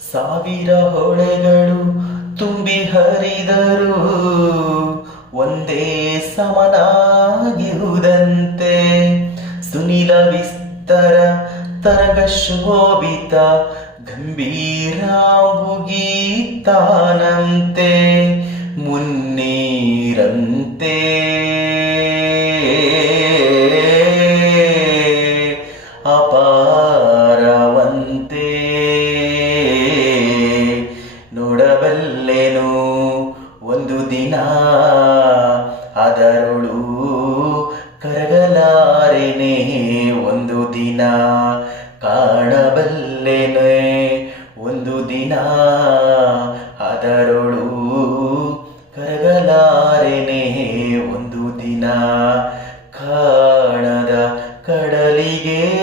ಸಾವಿರ ಹೊಳೆಗಳು ತುಂಬಿ ಹರಿದರು. ಒಂದೇ ಸಮನಾಗಿರುವುದಂತೆ ಸುನಿಲ ವಿಸ್ತರ ತರಗ ಶೋಭಿತ ಗಂಭೀರಾಂಬುಗೀತಾನಂತೆ ಮುನ್ನೀರಂತೆ. ನೋಡಬಲ್ಲೆನು? ಒಂದು ದಿನ ಅದರುಳು ಕರಗಲಾರೆನೆ. ಒಂದು ದಿನ ಕಾಣಬಲ್ಲೆನೆ? ಒಂದು ದಿನ ಅದರುಳು ಕರಗಲಾರೆನೆ. ಒಂದು ದಿನ ಕಾಣದ ಕಡಲಿಗೆ